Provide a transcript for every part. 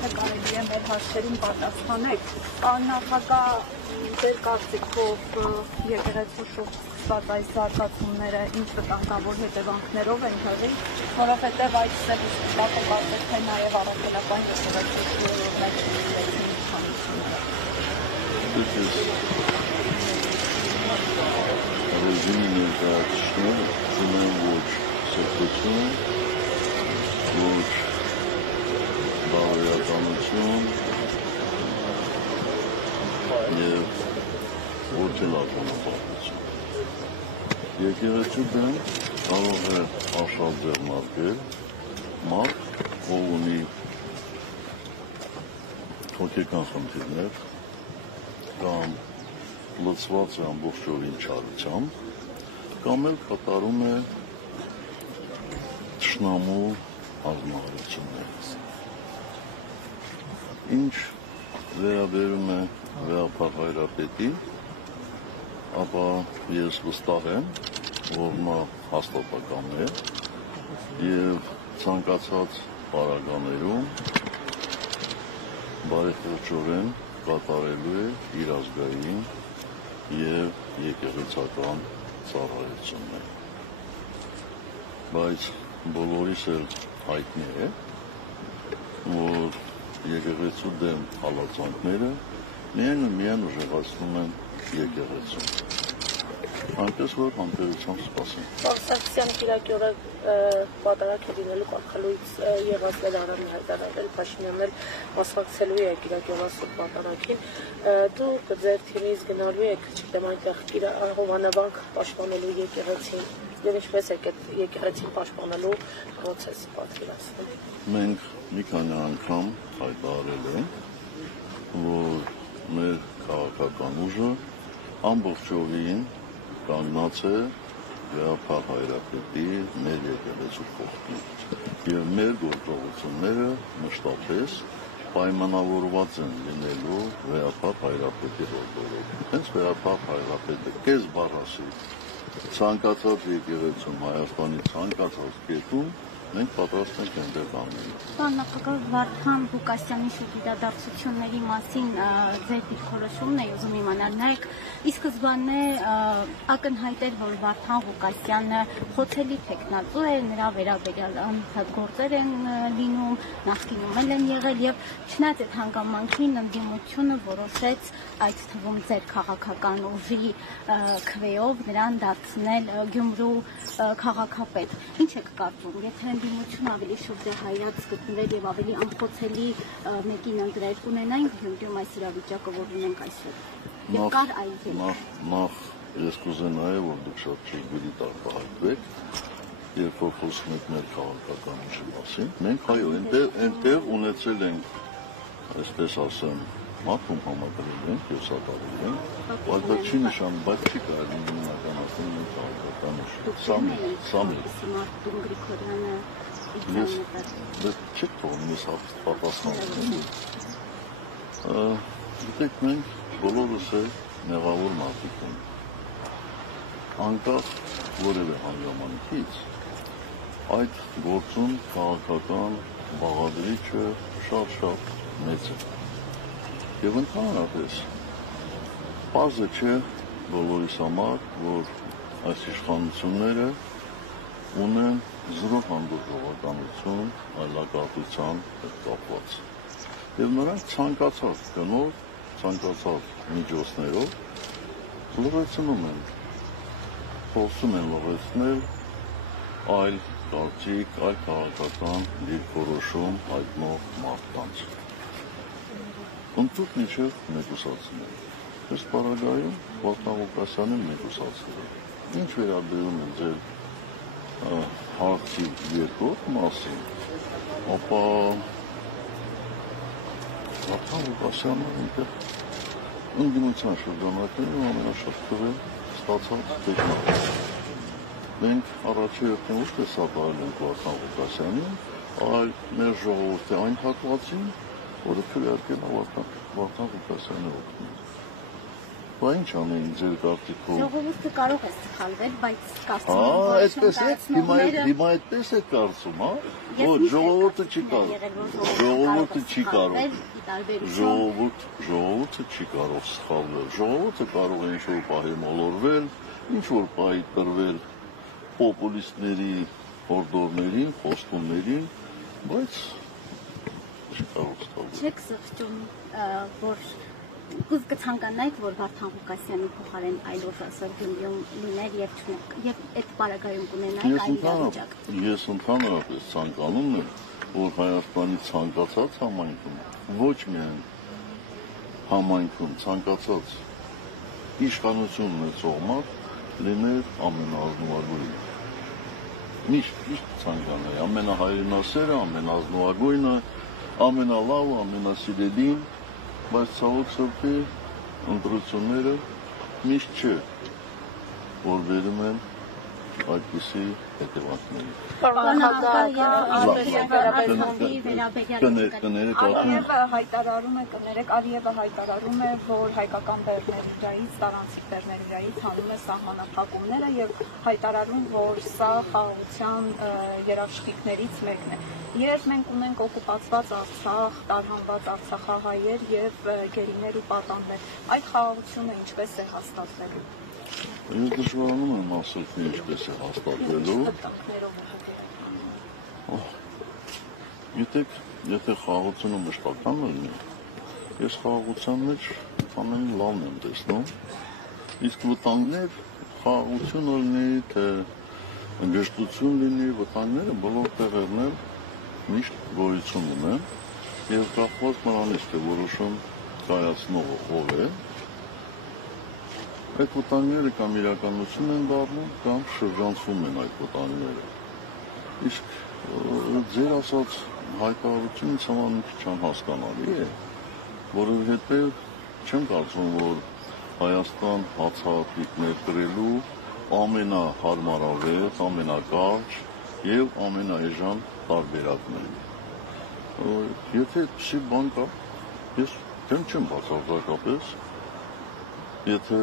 եթե կարելի է մեր հարցերին պատասխանեք, նախագահ ձեր կարծիքով եկեղեցու շուրջ սկսված այս զարգացումները ինչ վտանգավոր հետևանքներով են հղի, որովհետև այդ սեպը կարծեք թե նաև առաքելական եկեղեցու մեջ ունեցին Ռեժիմի ներկայացուցիչները ունեն ոչ սրբություն, ոչ բարոյականություն և ոչ էլ ականապատություն։ Եկեղեցու դեմ կարող է աշխատ ձեռնարկել մարդ, ով ունի հոգեկան խնդիրներ կամ լծված է ամբողջովին չարությամբ, կամ էլ կատարում է թշնամու հանձնարարություններից։ Ինչ վերաբերում է Վեհապար Հայրապետին, ապա ես վստահ եմ, որ նա հաստատակամ է և ցանկացած պարագաներում բարեփոխչորեն կատարելու է իր ազգային և եկեղեցական ծառայություններ։ Բայց բոլորիս էլ հայտնի է, որ եկեղեցու դեմ հալածանքները միայն ուժեղացնում են եկեղեցուն։ Այնպես որ համբերությամբ սպասենք։ Սարգսյանը կիրակի օրը պատարագ է լինելու կարգելույց եղածներ Արամի հայտարարել, Փաշինյանն էլ մասնակցելու է կիրակի օրվա սուրբ պատարագին։ Դուք ձեր թիմից գնալու եք, չգիտեմ, այնտեղ հովանավանք պաշտպանելու եկեղեցին, եւ ինչպես եք այդ եկեղեցին պաշտպանելու process-ը պատկերացնում։ Մենք մի քանի անգամ հայտարարել ենք, որ մեր քաղաքական ուժը ամբողջովին կանգնած է Վեհապար Հայրապետի մեր եկեղեցու կողքին և մեր գործողությունները մշտապես պայմանավորված են լինելու Վեհապար Հայրապետի հորդորով։ Հենց Վեհապար Հայրապետը կես բառասի ցանկացած եկեղեցում, Հայաստանի ցանկացած կետում մենք պատրաստ ենք այնտեղ անելու։ Պարոն նախագահ, Վարդան Ղուկասյանի շուրջ իրադարձությունների մասին ձեր դիրքորոշումն է ուզում իմանալ։ Նայեք, ի սկզբանե ակնհայտ էր, որ Վարդան Ղուկասյանը խոցելի թեկնածու է, նրա վերաբերյալ անընդհատ գործեր են լինում, նախկինում էլ են եղել եւ չնայած այդ հանգամանքին ընդդիմությունը որոշեց այդ թվում ձեր քաղաքական ուժի քվեով նրան դարձնել Գյումրու քաղաքապետ։ Ինչ եք կարծում, եթե ընդդիմությունը ավելի շուրջահայաց գտնվեր եւ ավելի անխոցելի մեկին ընտրեր, կունենայինք Գյումրիում այս իրավիճակը, որ ունենք այսօր։ Եվ կար այլ նախ ես կուզենայի, որ դուք շատ ճիշտ տարբերվեք, երբ որ խոսում եք մեր քաղաքական ուժի մասին։ Մենք այո, այնտեղ ունեցել ենք, այսպես ասեմ, մաքրում համակրել ենք, յոսակարել ենք, բայց դա չի նշանակում, բայց չի կարելի նույնականացնել մեր քաղաքական ուժ։ Սա մի։ Ես չեք թողնում ես պատասխանել։ Գիտեք, մենք բոլորս էլ մեղավոր մարդիկ ենք։ Անկախ որևէ հանգամանքից այդ գործում քաղաքական բաղադրիչը շատ մեծ է։ Եվ ընդհանրապես պարզ չէ բոլորիս համար, որ այս իշխանությունները ունեն զրո հանդուրժողականություն այլակատության հետ կապված։ Եվ նրանք ցանկացած գնով, ցանկացած միջոցներով լողեցնում են, փորձում են լողեցնել այլ կարծիք, այլ քաղաքական դիրքորոշում հայտնող մարդկանց։ Ընդհանուր միջև մեկուսացնել։ Այս պարագայում Վարդան Ղուկասյանին մեկուսացնել։ Ինչ վերաբերում է ձեր հարցի երկրորդ մասին, ապա Վարդան Ղուկասյանը այնտեղ ընդդիմության շրջանակներում ամենաշատ քվե ստացած տեխնիկա։ Մենք առաջերտին ոչ թե սատարել ենք Վարդան Ղուկասյանին, այլ մեր ժողովրդի այն հատվածին, որը քվեարկել է Վարդան Ղուկասյանի օգտին։ Բա ինչ անեն ձեր կարծիքով։ Ժողովուրդը կարող է սխալվել, բայց կարծում Այդպես է, հիմա այդպես է կարծում, հա։ Ոչ, ժողովուրդը չի կարող։ Ժողովուրդը չի կարող։ Ժողովուրդը չի կարող սխալվել։ Ժողովուրդը կարող է ինչ-որ պահի մոլորվել, ինչ-որ պահի տրվել պոպուլիստների հորդորներին, խոստումներին, բայց չի կարող սխալվել։ Չեք զղջում, որ կցանկանայիք, որ Վարդան Ղուկասյանի փոխարեն այլ օֆիսեր Գյումրիում լիներ եւ այդ պարագայում կունենայիք այլ իրավիճակ։ Ես ընդհանրապես ցանկանում եմ, որ Հայաստանի ցանկացած համայնքում, ոչ միայն համայնքում, ցանկացած իշխանություն ունեցող մարդ լիներ ամենազնուագույնը։ Միշտ ցանկանայի, ամենահայրենասերը, ամենազնուագույնը, ամենալավը, ամենասիրելին, բայց ցավոք սրտի ընտրությունները միշտ չէ, որ վերում են այդպիսի հետևանքների։ Ալիևը հայտարարում է, որ հայկական բեռներիջայից, տարանցիկ բեռներիջայից հանում է սահմանափակումները եւ հայտարարում, որ սա խաղաղության երաշխիքներից մեկն է։ Երբ մենք ունենք օկուպացված Արցախ, տարհանված արցախահայեր եւ գերիներ ու պատանդներ, այդ խաղաղությունը ինչպես է հաստատվելու։ Ես դժվարանում եմ ասել, թե ինչպես է հաստատվելու։ Եթե խաղաղությունը մշտական լինի, ես խաղաղության մեջ ամեն լավն եմ տեսնում, իսկ վտանգներ խաղաղությունը լինի, թե գժտություն լինի, վտանգները բոլոր տեղերն են միշտ գոյություն ունեն եւ կախված նրանից, թե որոշում կայացնողը ով է, այդ վտանգները կամ իրականություն են դառնում, կամ շրջանցվում են այդ վտանգները։ Իսկ ձեր ասած հայտարարությունից համար մի քիչ անհասկանալի է, որովհետև չեմ կարծում, որ Հայաստան հացահատիկ ներկրելու ամենահարմարավետ, ամենակարճ եւ ամենաէժան տարբերակն է։ Եթե այդպիսի բան կա, ես չեմ բացարձակապես, եթե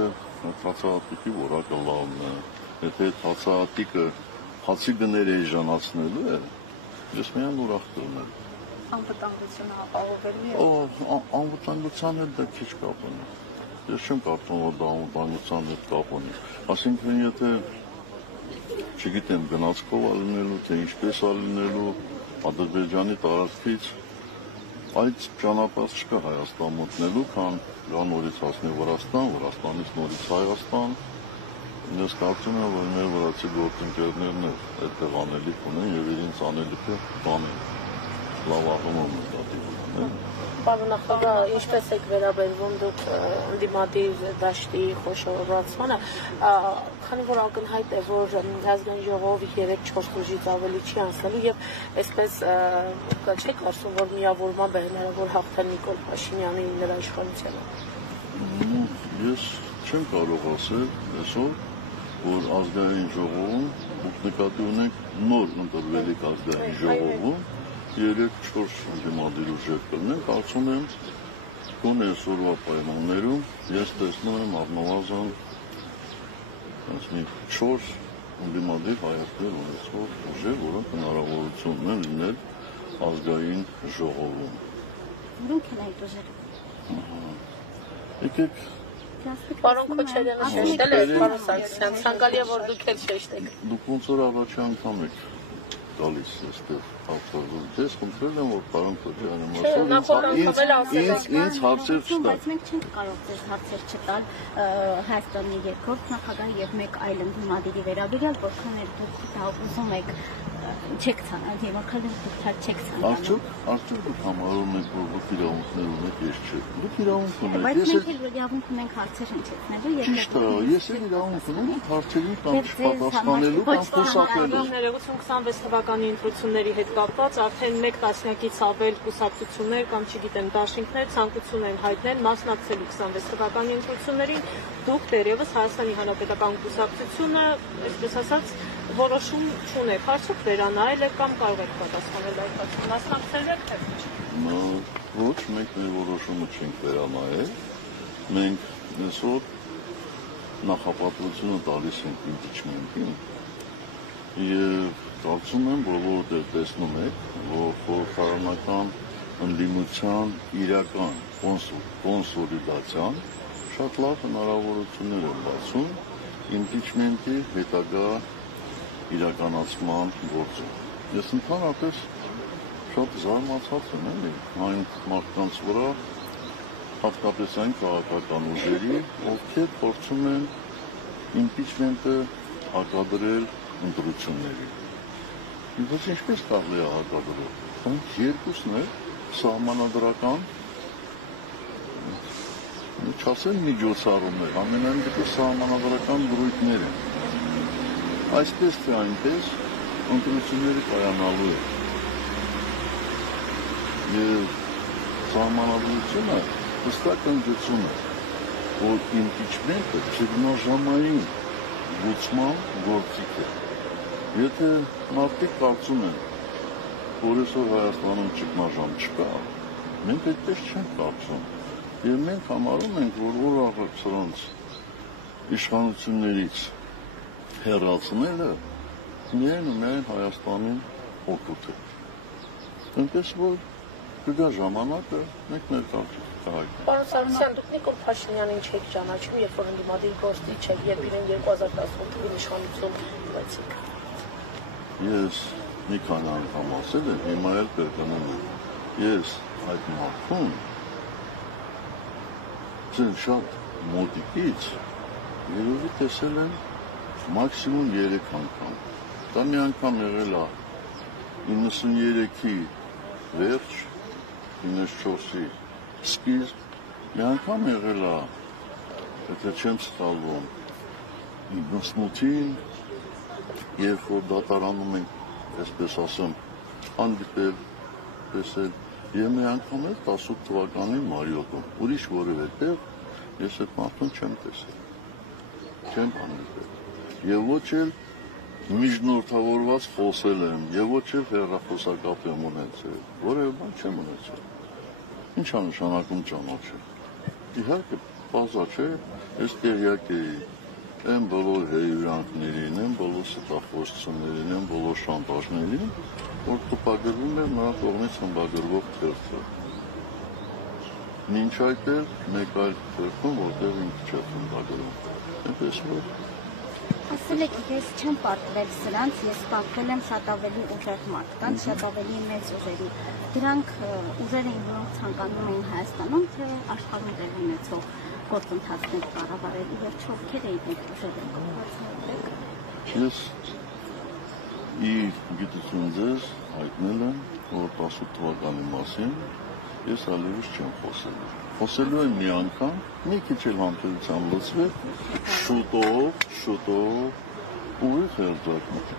հացահատիկի որակը լավն է, եթե հացահատիկը հացի գները էժանացնելու է, ես միայն ուրախ կլինեմ։ Անվտանգությունը ապահովելու է։ Անվտանգության հետ դա քիչ կապ ունի։ Ես չեմ կարծում, որ դա անվտանգության հետ կապ ունի։ Այսինքն, եթե չգիտեմ գնացքով լինելու, թե ինչպես լինելու Ադրբեջանի տարածքից այդ ճանապարհ չկա Հայաստան մտնելու, քան նորից հասնի Վրաստան, Վրաստանից նորից Հայաստան։ Ես կարծում եմ, որ մեր վրացի գործընկերներն այդտեղ անելիք ունեն եւ իրենց անելիքը բանեն։ Լավ աղում են դա։ Պարոն նախագահ, ինչպես եք վերաբերվում դուք ընդդիմադիր դաշտի խոշորացմանը, քանի որ ակնհայտ է, որ ազգային ժողովը 3-4 ուժից ավելի չի անցնելու եւ այսպես չեք կարծում, որ միավորմամբ է հնարավոր հաղթել Նիկոլ Փաշինյանի նրա իշխանությանը։ Ես չեմ կարող ասել այսօր, որ ազգային ժողովում դուք նկատի ունեք նոր ընտրվելիք ազգային ժողովում 3-4 ընդդիմադիր ուժեր կլինեն, կարծում եմ, գոնե այսօրվա պայմաններում ես տեսնում եմ առնվազն 4 ընդդիմադիր հայացքներ ունեցող ուժեր, որոնք հնարավորություն ունեն լինել ազգային ժողովում։ Որոնք են այդ ուժերը։ Եկեք Պարոն Քոչարյանը շեշտել է, պարոն Սարգսյան, ցանկալի է, որ դուք էլ շեշտեք։ Դուք ոնց որ առաջի անգամ եք գալիս այստեղ հաղթարվում։ Ես խնդրել եմ, որ պարոն Քոչարյանը ինձ հարցեր չտա։ Բայց մենք չենք կարող ձեզ հարցեր չտալ Հայաստանի երկրորդ նախագահ եւ մեկ այլ ընդդիմադիրի վերաբերյալ, որքան էլ դուք դա ուզում եք չեք ցանկանում, որքան դուք չեք ցանկանում։ Արդյոք դուք համարում եք, որ դուք իրավունքներ ունեք, ես չէ։ Դուք իրավունք ունեք։ Բայց մենք էլ իրավունք ունենք հարցեր հնչեցնելու եւ ճիշտ է, ես էլ իրավունք ունեմ հարցերին կամ չպատասխանելու կամ խոսակելու։ 2026 թվականի ընտրությունների հետ կապված արդեն 1 տասնյակից ավել կուսակցություններ կամ չգիտեմ դաշինքներ ցանկություն են հայտնել մասնակցելու 26 թվականի ընտրություններին։ Դուք դերևս Հայաստանի Հանրապետական կուսակցությունը, այսպես ասած, որոշում չունեք, արդյոք վերանայել եք կամ կարող եք պատասխանել այդ հարցին, մասնակցել եք թե ոչ, մենք մեր որոշումը չենք վերանայել, մենք այսօր նախապատվությունը տալիս են impeachment-ին եւ կարծում եմ բոլորը տեսնում եք, որ խորհրդարանական ընդդիմության իրական կոնսոլիդացիան շատ լավ հնարավորություններ են բացում impeachment-ի հետագա իրականացման գործում։ Ես ընդհանրապես շատ զարմացած եմ այն մարդկանց վրա, հատկապես այն քաղաքական ուժերի, ովքեր փորձում են impeachment-ը հակադրել ընտրություններին։ Բայց ինչպես կարելի է հակադրել։ Դրանք երկուսն էլ սահմանադրական, չասեմ միջոցառումներ, ամենայն դեպքում սահմանադրական դրույթներ են։ Այսպես թե այնպես ընտրությունները կայանալու են։ Եվ սահմանադրությունը հստակ ընդգծում է, որ impeachment-ը ճգնաժամային լուծման գործիք է։ Եթե մարդիկ կարծում են, որ այսօր Հայաստանում ճգնաժամ չկա, մենք այդպես չենք կարծում։ Եվ մենք համարում ենք, որ առանց սրանց իշխանություններից հեռացնելը միայն ու միայն Հայաստանին օգուտ է։ Այնպես որ կգա ժամանակը, մենք ներկայացնենք։ Պարոն Սարգսյան, դուք Նիկոլ Փաշինյանին չեք ճանաչում, երբ որ ընդդիմադիր գործիչ եք, երբ իրեն 2018 թվականին իշխանություն տվեցիք։ Ես մի քանի անգամ ասել եմ, հիմա էլ կրկնում եմ։ Ես այդ մարդուն շատ մոտիկից երևի տեսել եմ մաքսիմում 3 անգամ։ Դա մի անգամ եղել է 93-ի վերջ, 94-ի սկիզբ, մի անգամ եղել է, եթե չեմ սխալվում, 98-ին, երբ որ դատարանում ենք, այսպես ասեմ, հանդիպել, տեսել, եւ մի անգամ էլ 18 թվականի մայիսում, ուրիշ որևէ տեղ ես այդ մարդուն չեմ տեսել, չեմ հանդիպել, եւ ոչ էլ միջնորդավորված խոսել եմ, եւ ոչ էլ հեռախոսակապ եմ ունեցել, որևէ բան չեմ ունեցել։ Ինչ է նշանակում ճանաչել։ Իհարկե, բազա չէ, ես տեղյակ էի այն բոլոր հերանքներին, այն բոլոր ստախոսություններին, այն բոլոր շանտաժներին, որ տպագրվում է նրա կողմից խմբագրվող թերթը։ Մինչ այդ էլ մեկ այլ թերթում, որտեղ ինքը չէ խմբագրվում։ Այնպես որ ասել եք, ես չեմ պարտվել սրանց, ես պարտվել եմ շատ ավելի ուժեղ մարդկանց, շատ ավելի մեծ ուժերի։ Դրանք ուժեր էին, որոնք ցանկանում էին Հայաստանում, թե աշխարհում տեղի ունեցող գործընթացներ կառավարել, ի վերջո ովքեր էին այդ ուժերը կողմացել։ Ես իր գիտություն ձեզ հայտնել եմ, որ 18 թվականի մասին ես այլևս չեմ խոսել։ Խոսելու եմ մի անգամ, մի քիչ էլ համբերությամբ լուծվել, շուտով ուղիղ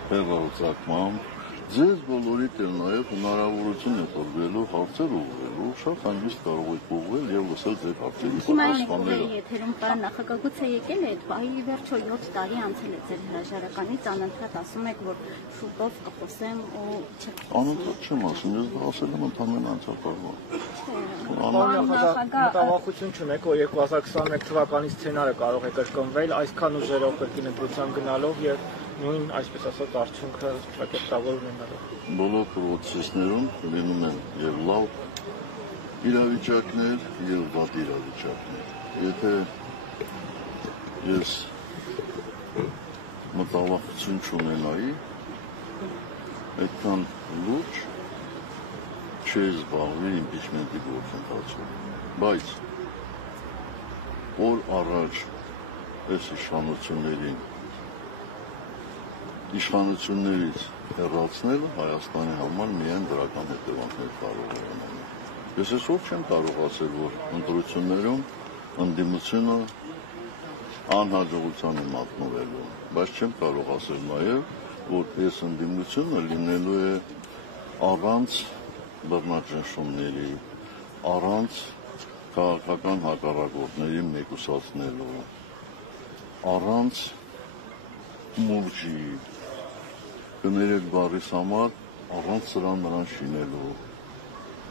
հերձակմամբ, ձեզ բոլորիդ էլ նաև հնարավորություն է տրվելու հարցեր ուղղելու, շատ հանգիստ կարող եք ուղղել եւ լսել ձեր հարցերի պատասխանները։ Եթերում կա նախագահացը եկել է, այ վերջո 7 տարի անցել է ձեր հրաժարականից, անընդհատ ասում եք, որ շուտով կխոսեմ ու չեք։ Անընդհատ չեմ ասում, ես դա ասել եմ ընդհանրեն անցյալվա։ Մտավախություն չունեք, որ 2021 թվականի սցենարը կարող է կրկնվել, այսքան ուժերով կրկին ընտրության գնալով եւ նույն, այսպես ասած, արդյունքը ճակատավոր ունենալով։ Բոլոր պրոցեսներում լինում են եւ լավ իրավիճակներ եւ վատ իրավիճակներ։ Եթե ես մտավախություն չունենայի, այդքան լուրջ չի զբաղվի impeachment-ի գործընթացով, բայց օր առաջ այս իշխանություններից հեռացնելը Հայաստանի համար միայն դրական հետևանքներ կարող է ունենալ։ Ես այսօր չեմ կարող ասել, որ ընտրություններում ընդդիմությունը անհաջողության է մատնվելու, բայց չեմ կարող ասել նաև, որ այս ընդդիմությունը լինելու է առանց բռնաճնշումների, առանց քաղաքական հակառակորդների մեկուսացնելու, առանց մուրժի, կներեք բառիս համար, առանց սրան նրան շինելու,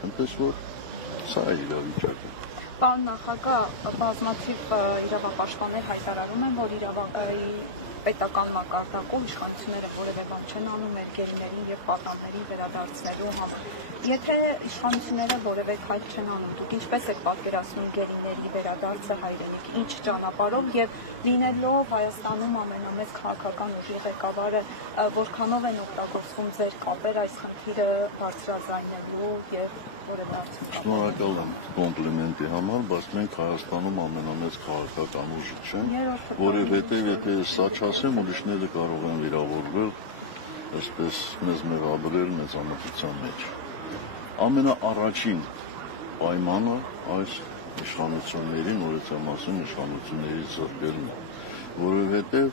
այնպես որ սա է իրավիճակը։ Պարոն նախագահ, բազմաթիվ իրավապաշտպաններ հայտարարում են, որ պետական մակարդակով իշխանությունները որևէ բան չեն անում մեր գերիներին եւ պատաններին վերադարձնելու համար։ Եթե իշխանությունները որևէ քայլ չեն անում, դուք ինչպես եք պատկերացնում գերիների վերադարձը հայրենիք, ինչ ճանապարհով եւ լինելով Հայաստանում ամենամեծ քաղաքական ուժի ղեկավարը, որքանով են օգտագործվում ձեր կապեր այս խնդիրը բարձրաձայնելու եւ որևէ արդյունք։ Շնորհակալ եմ կոմպլիմենտի համար, բայց մենք Հայաստանում ամենամեծ քաղաքական ուժը չենք, որովհետեւ եթե սա չասեմ, ուրիշները կարող են վիրավորվել, այսպես մեզ մեղադրել մեծամտության մեջ։ Ամենաառաջին պայմանը այս իշխանությունների, նորից եմ ասում, իշխանությունների զրկելն է, որովհետեւ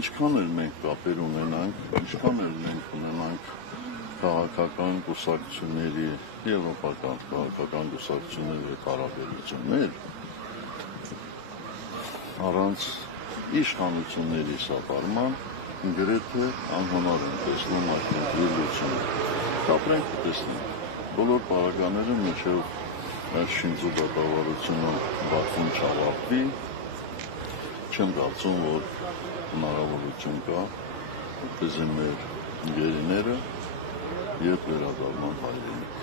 ինչքան էլ մենք կապեր ունենանք, ինչքան էլ մենք ունենանք քաղաքական կուսակցությունների, եվրոպական քաղաքական կուսակցությունների հետ հարաբերություններ, առանց իշխանությունների սատարման գրեթե անհնար են տեսնում այդ լուծումը։ Կապրենք տեսնենք, բոլոր պարագաները մինչև այդ շինծու դատավարությունը Բաքվում չավարտվի, չեմ կարծում, որ հնարավորություն կա, որպեսզի մեր գերիները երբ վերադառնան հայրենիք։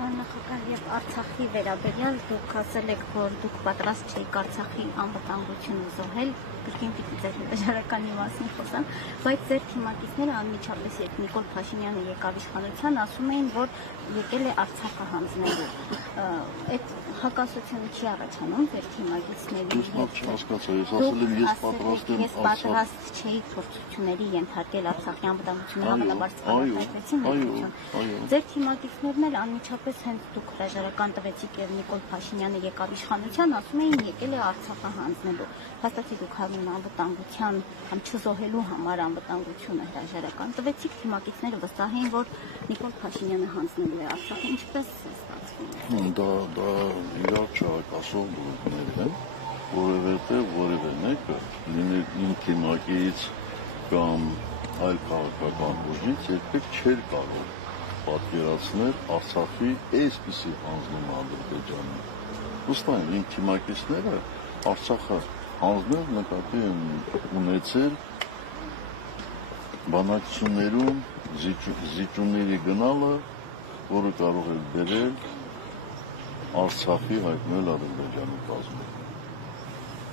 Նախագահ, եւ Արցախի վերաբերյալ դուք ասել եք, որ դուք պատրաստ չեք Արցախի անվտանգությունը զոհել, կրկին պիտի ձեր հրաժարականի մասին խոսեմ, բայց ձեր թիմակիցները անմիջապես երբ Նիկոլ Փաշինյանը եկավ իշխանության, ասում էին, որ եկել է Արցախը հանձնելու։ Այդ հակասությունը չի առաջանում ձեր թիմակիցների հետ։ Հասկացա, ես ասել եմ, ես պատրաստ եմ Ես պատրաստ չէի փորձությունների ենթարկել Արցախի անվտանգությունը հավանաբար Ձեր թիմակիցներն էլ անմիջապես հենց դուք հրաժարական տվեցիք եւ Նիկոլ Փաշինյանը եկավ իշխանության, ասում էին եկել է Արցախը հանձնելու։ Հաստատի դուք անվտանգության կամ չզոհելու համար անվտանգությունը հրաժարական տվեցիք, թիմակիցները վստահ էին, որ Նիկոլ Փաշինյանը հանձնելու է Արցախը, ինչպես ստացվում։ Դա իրար չհակասող բնույթներ են, որովհետև որևէ մեկը լինել իմ թիմակից կամ այլ քաղաքական ուժից երբեք չէր կարող պատկերացնել Արցախի այսպիսի հանձնում Ադրբեջանը։ Վստահ եմ, իմ թիմակիցները Արցախը հանձնել նկատի են ունեցել բանակցություններում զիջումների գնալը, որը կարող է բերել Արցախի հայտնել Ադրբեջանի կազմում։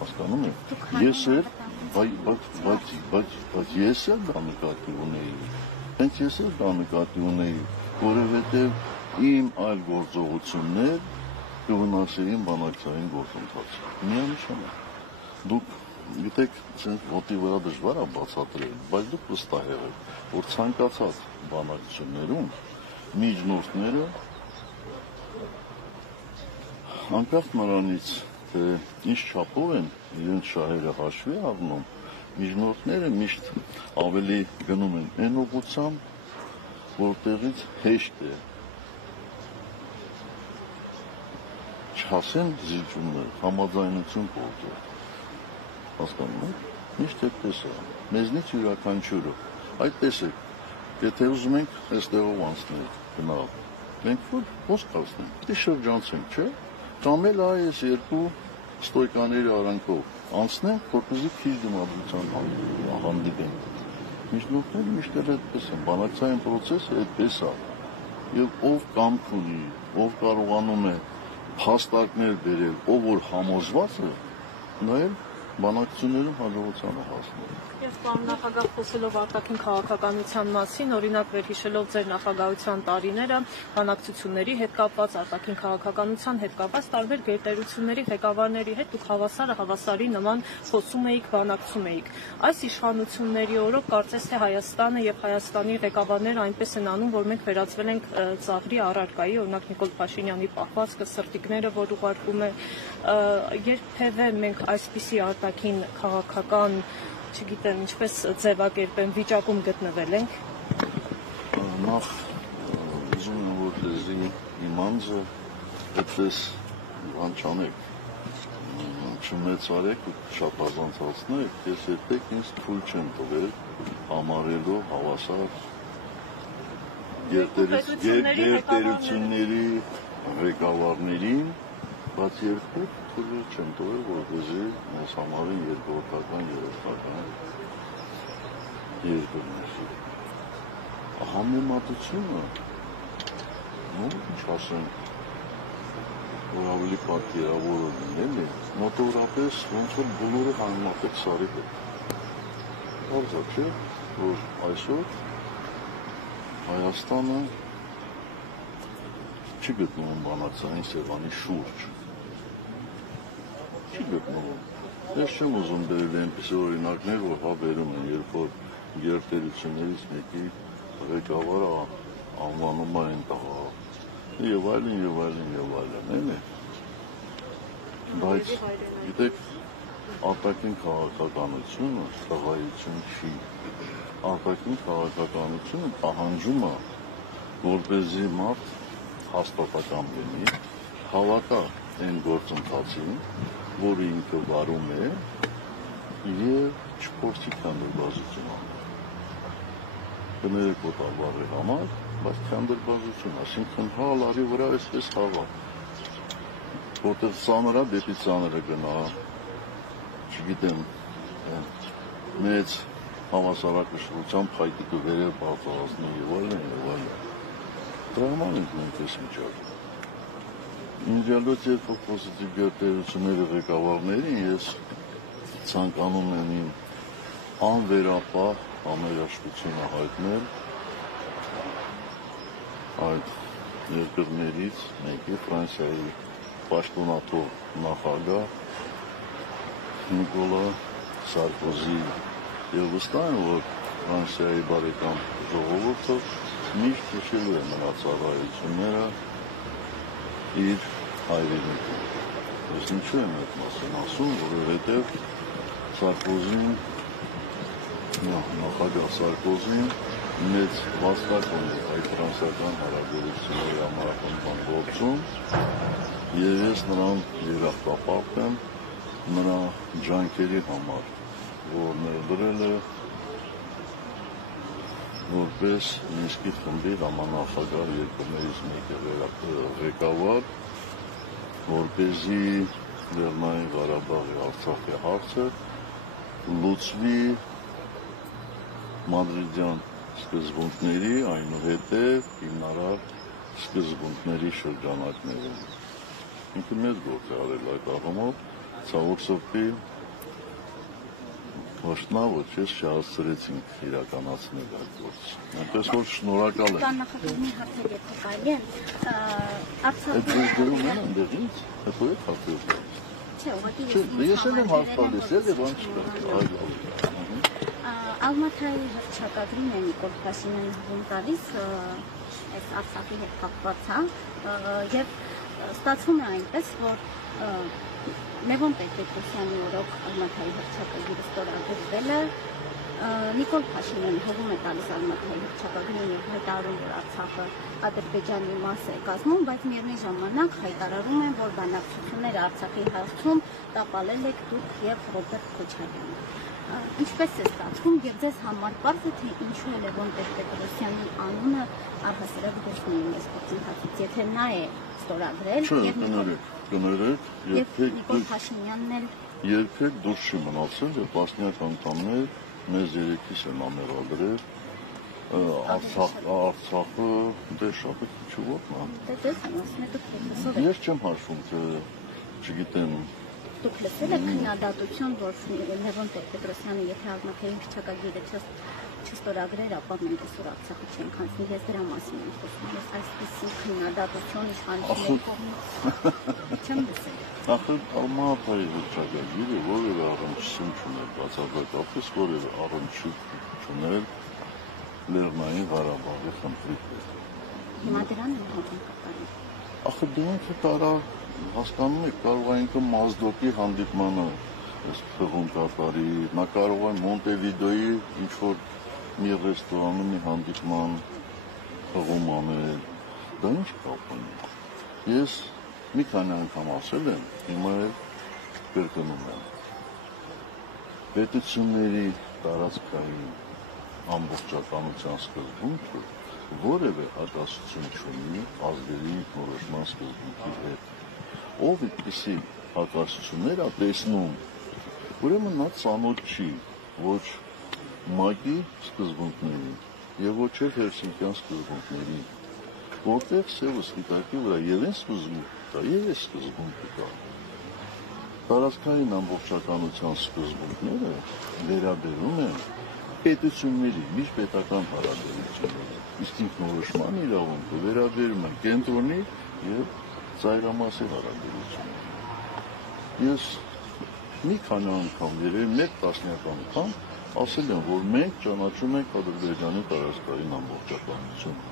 Հասկանում եք։ Ես էլ, բայց ես էլ դա նկատի ունեի։ Հենց ես էլ դա նկատի ունեի, որովհետև իմ այլ գործողություններ կվնասեին բանակցային գործընթացը։ Միանշանակ։ Դուք գիտեք, ոտի վրա դժվար է բացատրել, բայց դուք վստահ եղեք, որ ցանկացած բանակցություններում միջնորդները անկախ նրանից, թե ինչ չափով են իրենց շահերը հաշվի առնում, միջնորդները միշտ ավելի գնում են այն ուղղությամբ, որտեղից հեշտ է չասեն զիջումներ, համաձայնություն գործել։ Հասկանում եք, միշտ այդպես է, մեզնից յուրաքանչյուրը, այդպես է, եթե ուզում ենք այստեղով անցնել գնալ, մենք ոսկ հասնենք, պետք է շրջանցենք, չէ՞, կամ էլ այս երկու ստոյկաների արանքով անցնենք, որպեսզի քիչ դիմադրության հանդիպենք։ Միջնորդները միշտ այդպես են, բանակցային պրոցեսը այդպես է, եւ ով կամք ունի, ով կարողանում է փաստարկներ բերել, ով որ համոզված է, նա էլ բանակցություններում հաջողության է հասնում։ Ես պարոն նախագահ խոսելով արտաքին քաղաքականության մասին, օրինակ վերհիշելով ձեր նախագահության տարիները, բանակցությունների հետ կապված, արտաքին քաղաքականության հետ կապված տարբեր գերտերությունների ղեկավարների հետ դուք հավասարի նման խոսում էիք, բանակցում էիք։ Այս իշխանությունների օրոք կարծես թե Հայաստանը եւ Հայաստանի ղեկավարները այնպես են անում, որ մենք վերածվել ենք ծաղրի առարկայի, օրինակ Նիկոլ Փաշինյանի պահվածքը, սրտիկները, որ ուղարկում է, երբևէ մենք այսպիսի արտաքին քաղաքական չգիտեմ ինչպես ձևակերպեմ վիճակում գտնվել ենք։ Նախ ուզում եմ որ դեզի իմ անձը այդպես բան չանեք, չմեծարեք ու չափազանցացնեք, ես երբեք ինձ թույլ չեմ տվել համարելու հավասար գերտերությունների ղեկավարներին բայց երբեք թույլ չեմ տվել, որպեսզի մեզ համարին երկրորդական, երրորդական երկրներ։ Համեմատությունը, ինչ ասեմ, որ ավելի պատկերավոր լինել է, մոտավորապես ոնց որ բոլորը համեմատեք Սարի հետ։ Հարցա չէ, որ այսօր Հայաստանը չի գտնվում բանակցային սեղանի շուրջ։ Չի գտնվում։ Ես չեմ ուզում բերել այնպիսի օրինակներ, որ հա բերում են, երբ որ գերտերություններից մեկի ղեկավարը անվանում է այն տղա, եւ այլն, էլի։ Բայց գիտեք, արտաքին քաղաքականությունը տղայություն չի։ Արտաքին քաղաքականությունը պահանջում է, որպեսզի մարդ հաստատական լինի, հավատա այն գործընթացին, որը ինքը վարում է, եւ չփորձի քանդրբազություն անել։ Կներեք օտարվարի համար, բայց քանդրբազություն, այսինքն հա լարի վրա այսպես խաղա, որտեղ ծանր է, դեպի ծանրը գնա, չգիտեմ, մեծ համասարակշռությամբ փայտիկը վերև բարձրացնի եւ այլն։ Դրա համար ենք մենք այս միջակայքում։ Ինձ երբ որ պոզիտիվ գերտերությունների ղեկավարներին ես ցանկանում եմ իմ անվերապահ համերաշխությունը հայտնել այդ երկրներից մեկի Ֆրանսիայի պաշտոնաթող նախագահ Նիկոլա Սարկոզի եւ վստահ եմ, որ Ֆրանսիայի բարեկամ ժողովուրդը միշտ հիշելու է նրա ծառայությունները իր հայրենիքում։ Ես ինչու եմ այդ մասին ասում, որովհետև Սարկոզին, նախագահ Սարկոզին մեծ վաստակ ունի այդ ֆրանսիական հարաբերությունների համախմբման գործում եւ ես նրան երախտապարտ եմ նրա ջանքերի համար, որ ներդրել է որպես Մինսկի խմբի համանախագահ երկրներից մեկի ղեկավար, որպեսզի Լեռնային Ղարաբաղի Արցախի հարցը լուծվի մադրիդյան սկզբունքների, այնուհետև հիմնարար սկզբունքների շրջանակներում։ Ինքը մեծ գործ է արել այդ աղմով, ցավոք սրտի Ոչնավոչ ես չհասցրեցինք իրականացնել այդ գործը։ Այնպես որ շնորհակալ եմ։ Կան նախագծի հարցեր եթե կարելի են, Այդ դերում են ընդեղից, հետո է հարցեր։ Չէ, ուղղակի ես եմ հարց տալիս, էլի բան չկա։ Ալմաթայի հռչակագրին է Նիկոլ Փաշինյանը հողում տալիս այս Արցախի հետ կապված, եւ ստացվում է այնպես, որ Լևոն Տեր-Պետրոսյանի օրոք Ալմաթայի հռչակագիրը ստորագրվել է, Նիկոլ Փաշինյանը հողում է տալիս Ալմաթայի հռչակագրին եւ հայտարարում, որ Արցախը Ադրբեջանի մաս է կազմում, բայց միևնույն ժամանակ հայտարարում են, որ բանակցությունները Արցախի հարցում տապալել եք դուք եւ Ռոբերտ Քոչարյանը։ Ինչպես է ստացվում եւ ձեզ համար պարզ է թե ինչու է Լևոն Տեր-Պետրոսյանի անունը առհասարակ դուրս մնում այս գործընթացից, եթե նա է ստորագրել եւ Նիկոլ Փաշինյանն էլ երբեք դուրս չի մնացել եւ տասնյակ անգամներ մեզ երեքիս են ամերագրել Արցախը դե շատ է չուղոտնա։ Ես չեմ հաշվում, թե չգիտեմ Դուք լսել եք քննադատություն, որ Լևոն Տեր-Պետրոսյանը եթե Ալմաթայի հռչակագիրը չստորագրեր, ապա մենք այսօր Արցախը չենք հանձնի, ես դրա մասին եմ խոսում, ես այսպիսի քննադատություն իշխանությունների կողմից չեմ լսել։ Ախր Ալմաթայի հռչակագիրը որևէ առնչություն չուներ, բացարձակապես որևէ առնչություն չուներ Լեռնային Ղարաբաղի խնդրի հետ։ Հիմա դրան են հողում։ Ախր դրանք տարա հասկանում եք, կարող է ինքը Մազդոկի հանդիպմանը հղում կատարի, նա կարող է Մոնտեվիդեոյի ինչ-որ մի ռեստորանում մի հանդիպման հղում անել, դա ինչ կապ ունի։ Ես մի քանի անգամ ասել եմ, հիմա էլ կրկնում եմ, պետությունների տարածքային ամբողջականության սկզբունքը որևէ հակասություն չունի ազգերի որոշման սկզբունքի հետ։ ով այդպիսի հակասություններ է տեսնում, ուրեմն նա ծանոթ չի ոչ ՄԱԿ-ի սկզբունքներին եւ ոչ էլ Հելսինկյան սկզբունքներին, որտեղ սևը սպիտակի վրա եւ այն սկզբունքը կա, եւ այս սկզբունքը կա։ Տարածքային ամբողջականության սկզբունքները վերաբերում են պետությունների, միջպետական հարաբերությունների, իսկ ինքնորոշման իրավունքը վերաբերում է կենտրոնի եւ ծայրամասի հարաբերությունների։ Ես մի քանի անգամ, երևի մեկ տասնյակ անգամ ասել եմ, որ մենք ճանաչում ենք Ադրբեջանի տարածքային ամբողջականությունը,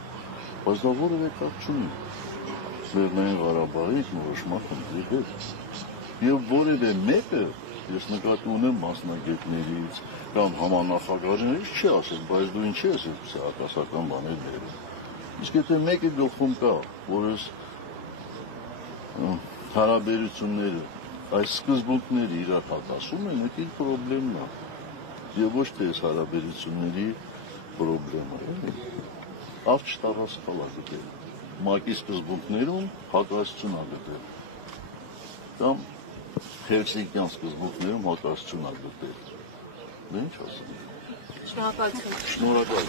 բայց դա որևէ կապ չունի Լեռնային Ղարաբաղի ինքնորոշման խնդրի հետ։ Եվ որևէ մեկը, ես նկատի ունեմ մասնագետներից կամ համանախագահներից չի ասել, բայց դու ինչի ես այդպիսի հակասական բաներ ներում։ Իսկ եթե մեկի գլխում կա, որ այս հարաբերությունները, այս սկզբունքները իրար հակասում են, դա իր պրոբլեմն է։ Եվ ոչ թե այս հարաբերությունների պրոբլեմը։ Ավջ տարածքալ է գտել։ ՄԱԿ-ի սկզբունքներում հակասություն է գտել։ Կամ Հելսինկյան սկզբունքներում հակասություն է գտել։ Դա ինչ ասեմ։ Շնորհակալություն։ Շնորհակալ։